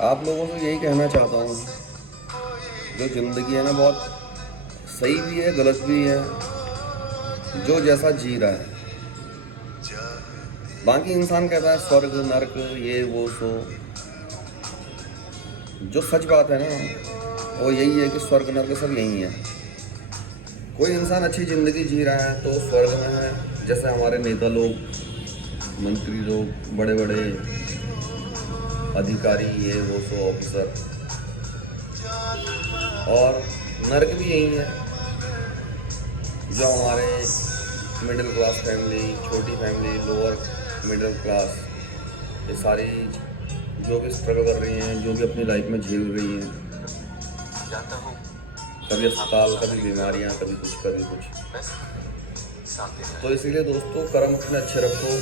आप लोगों से यही कहना चाहता हूँ, जो ज़िंदगी है ना बहुत सही भी है गलत भी है, जो जैसा जी रहा है। बाकी इंसान कहता है स्वर्ग नरक ये वो सो, जो सच बात है ना वो यही है कि स्वर्ग नरक सब यही है। कोई इंसान अच्छी ज़िंदगी जी रहा है तो स्वर्ग में है, जैसे हमारे नेता लोग, मंत्री लोग, बड़े बड़े अधिकारी ये वो सो ऑफिसर। और नरक भी यही है, जो हमारे मिडिल क्लास फैमिली, छोटी फैमिली, लोअर मिडिल क्लास, ये सारी जो भी स्ट्रगल कर रही हैं, जो भी अपनी लाइफ में झेल रही हैं, कभी अस्पताल, कभी बीमारियां, कभी कुछ कभी कुछ। तो इसीलिए दोस्तों कर्म अपने अच्छे रखो।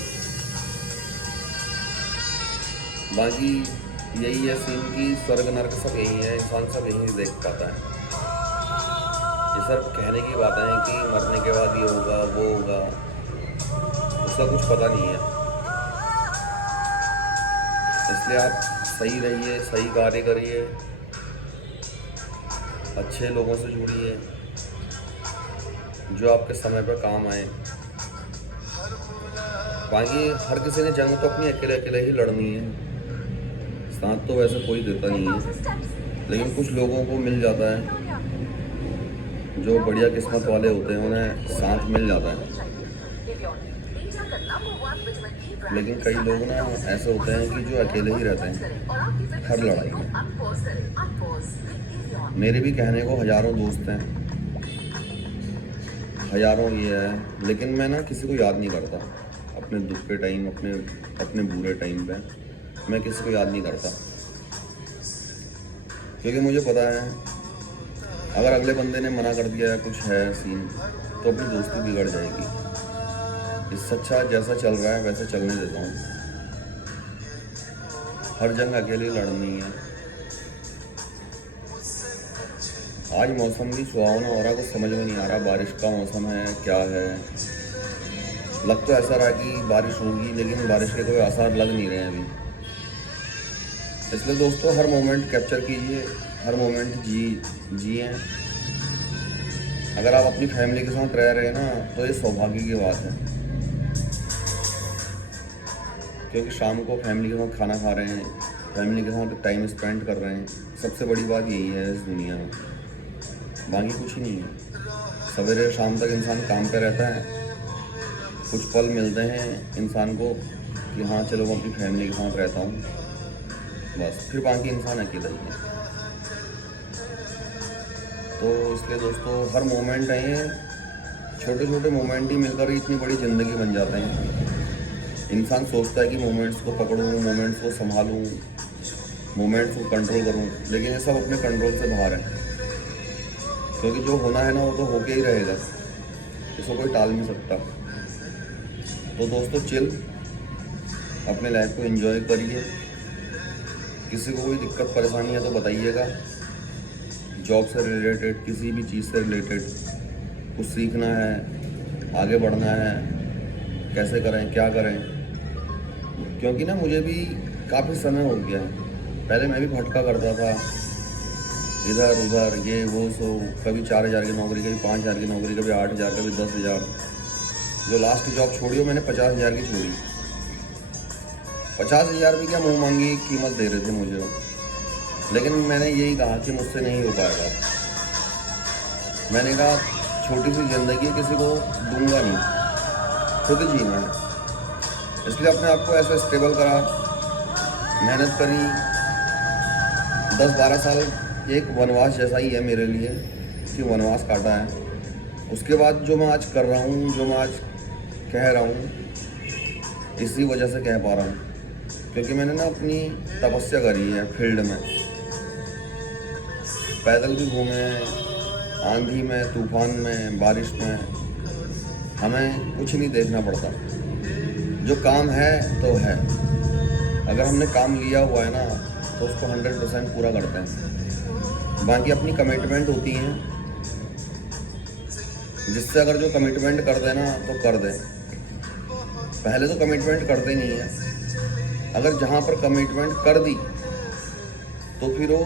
बाकी यही है सीन कि स्वर्ग नरक सब यही है, इंसान सब यही देख पाता है। ये सब कहने की बातें हैं कि मरने के बाद ये होगा वो होगा, उसका कुछ पता नहीं है। इसलिए आप सही रहिए, सही कार्य करिए, अच्छे लोगों से जुड़िए जो आपके समय पर काम आए। बाकी हर किसी ने जंग तो अपनी अकेले अकेले ही लड़नी है, साथ तो वैसे कोई देता नहीं है, लेकिन कुछ लोगों को मिल जाता है, जो बढ़िया किस्मत वाले होते हैं उन्हें साथ मिल जाता है। लेकिन कई लोग ना ऐसे होते हैं कि जो अकेले ही रहते हैं हर लड़ाई में। मेरे भी कहने को हज़ारों दोस्त हैं, हज़ारों ये है, लेकिन मैं ना किसी को याद नहीं करता। अपने दुख के टाइम, अपने बुरे टाइम पे मैं किसी को याद नहीं करता, क्योंकि मुझे पता है अगर अगले बंदे ने मना कर दिया या कुछ है सीन, तो अपनी दोस्ती बिगड़ जाएगी। इससे अच्छा जैसा चल रहा है वैसे चलने देता हूँ। हर जंग अकेले लड़नी है। आज मौसम भी सुहावना हो रहा, कुछ समझ में नहीं आ रहा बारिश का मौसम है क्या है। लग तो ऐसा रहा कि बारिश होगी, लेकिन बारिश के कोई आसार लग नहीं रहे हैं अभी। इसलिए दोस्तों हर मोमेंट कैप्चर कीजिए, हर मोमेंट जिए। अगर आप अपनी फैमिली के साथ रह रहे हैं ना तो ये सौभाग्य की बात है, क्योंकि शाम को फैमिली के साथ खाना खा रहे हैं, फैमिली के साथ टाइम स्पेंड कर रहे हैं। सबसे बड़ी बात यही है इस दुनिया में, बाकी कुछ ही नहीं है। सवेरे शाम तक इंसान काम पे रहता है, कुछ पल मिलते हैं इंसान को कि हाँ चलो मैं अपनी फैमिली के साथ रहता हूँ, बस फिर बाकी इंसान अकेला ही है। तो इसलिए दोस्तों हर मोमेंट है ये, छोटे छोटे मोमेंट ही मिलकर इतनी बड़ी ज़िंदगी बन जाते हैं। इंसान सोचता है कि मोमेंट्स को पकड़ूं, मोमेंट्स को संभालूं, मोमेंट्स को कंट्रोल करूं, लेकिन ये सब अपने कंट्रोल से बाहर है, क्योंकि जो होना है ना वो तो होके ही रहेगा, इसको कोई टाल नहीं सकता। तो दोस्तों चिल, अपने लाइफ को एंजॉय करिए। किसी को कोई दिक्कत परेशानी है तो बताइएगा, जॉब से रिलेटेड, किसी भी चीज़ से रिलेटेड, कुछ सीखना है, आगे बढ़ना है, कैसे करें क्या करें। क्योंकि ना मुझे भी काफ़ी समय हो गया है, पहले मैं भी भटका करता था इधर उधर ये वो सो, कभी 4,000 की नौकरी, कभी 5,000 की नौकरी, कभी 8,000, कभी 10,000। जो लास्ट जॉब छोड़ी वो मैंने 50,000 की छोड़ी। 50,000 भी क्या मुँह मांगी कीमत दे रहे थे मुझे, लेकिन मैंने यही कहा कि मुझसे नहीं हो पाएगा। मैंने कहा छोटी सी ज़िंदगी किसी को दूंगा नहीं, खुद ही जीना है। इसलिए अपने आप को ऐसे स्टेबल करा, मेहनत करी। 10-12 साल एक वनवास जैसा ही है मेरे लिए कि वनवास काटा है। उसके बाद जो मैं आज कर रहा हूँ, जो मैं आज कह रहा हूँ, इसी वजह से कह पा रहा हूँ, क्योंकि मैंने ना अपनी तपस्या करी है फील्ड में। पैदल भी घूमे, आंधी में, तूफान में, बारिश में, हमें कुछ नहीं देखना पड़ता। जो काम है तो है, अगर हमने काम लिया हुआ है ना तो उसको 100% पूरा करते हैं। बाकी अपनी कमिटमेंट होती हैं, जिससे अगर जो कमिटमेंट कर देना तो कर दें। पहले तो कमिटमेंट करते नहीं है, अगर जहाँ पर कमिटमेंट कर दी तो फिर वो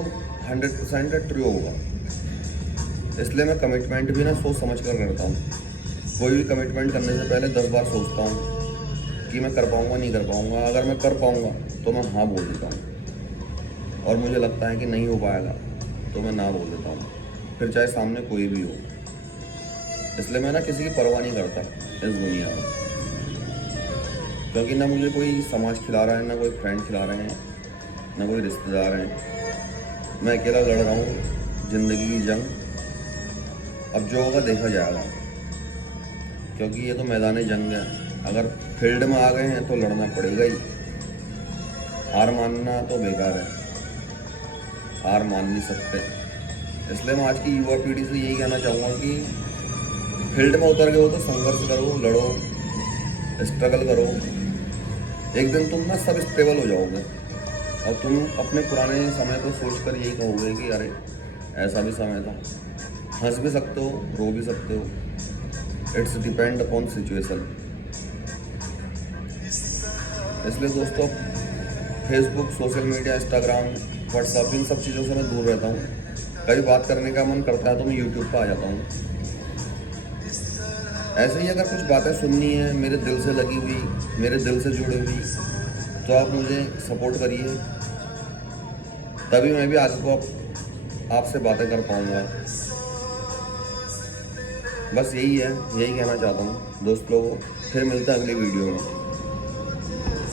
100% ट्रू होगा। इसलिए मैं कमिटमेंट भी ना सोच समझ कर करता हूँ। कोई भी कमिटमेंट करने से पहले 10 बार सोचता हूँ कि मैं कर पाऊँगा नहीं कर पाऊँगा। अगर मैं कर पाऊँगा तो मैं हाँ बोल देता हूँ, और मुझे लगता है कि नहीं हो पाएगा तो मैं ना बोल देता हूँ, फिर चाहे सामने कोई भी हो। इसलिए मैं ना किसी की परवाह नहीं करता इस दुनिया में, क्योंकि ना मुझे कोई समाज खिला रहा है, ना कोई फ्रेंड खिला रहे हैं, ना कोई रिश्तेदार हैं। मैं अकेला लड़ रहा हूँ ज़िंदगी की जंग। अब जो होगा देखा जाएगा, क्योंकि ये तो मैदान जंग है। अगर फील्ड में आ गए हैं तो लड़ना पड़ेगा ही। हार मानना तो बेकार है, हार मान नहीं सकते। इसलिए मैं आज की युवा पीढ़ी से यही कहना चाहूँगा कि फील्ड में उतर गए हो तो संघर्ष करो, लड़ो, स्ट्रगल करो। एक दिन तुम ना सब स्टेबल हो जाओगे और तुम अपने पुराने समय को सोच कर यही कहोगे कि अरे ऐसा भी समय था। हंस भी सकते हो, रो भी सकते हो, इट्स डिपेंड अपॉन सिचुएशन। इसलिए दोस्तों Facebook, social media, Instagram, WhatsApp, इन सब चीज़ों से मैं दूर रहता हूँ। कभी बात करने का मन करता है तो मैं यूट्यूब पर आ जाता हूँ। ऐसे ही अगर कुछ बातें सुननी है मेरे दिल से लगी हुई, मेरे दिल से जुड़ी हुई, तो आप मुझे सपोर्ट करिए, तभी मैं भी आगे को आपसे बातें कर पाऊँगा। बस यही है, यही कहना चाहता हूँ दोस्त लोगों। फिर मिलता है अगली वीडियो में।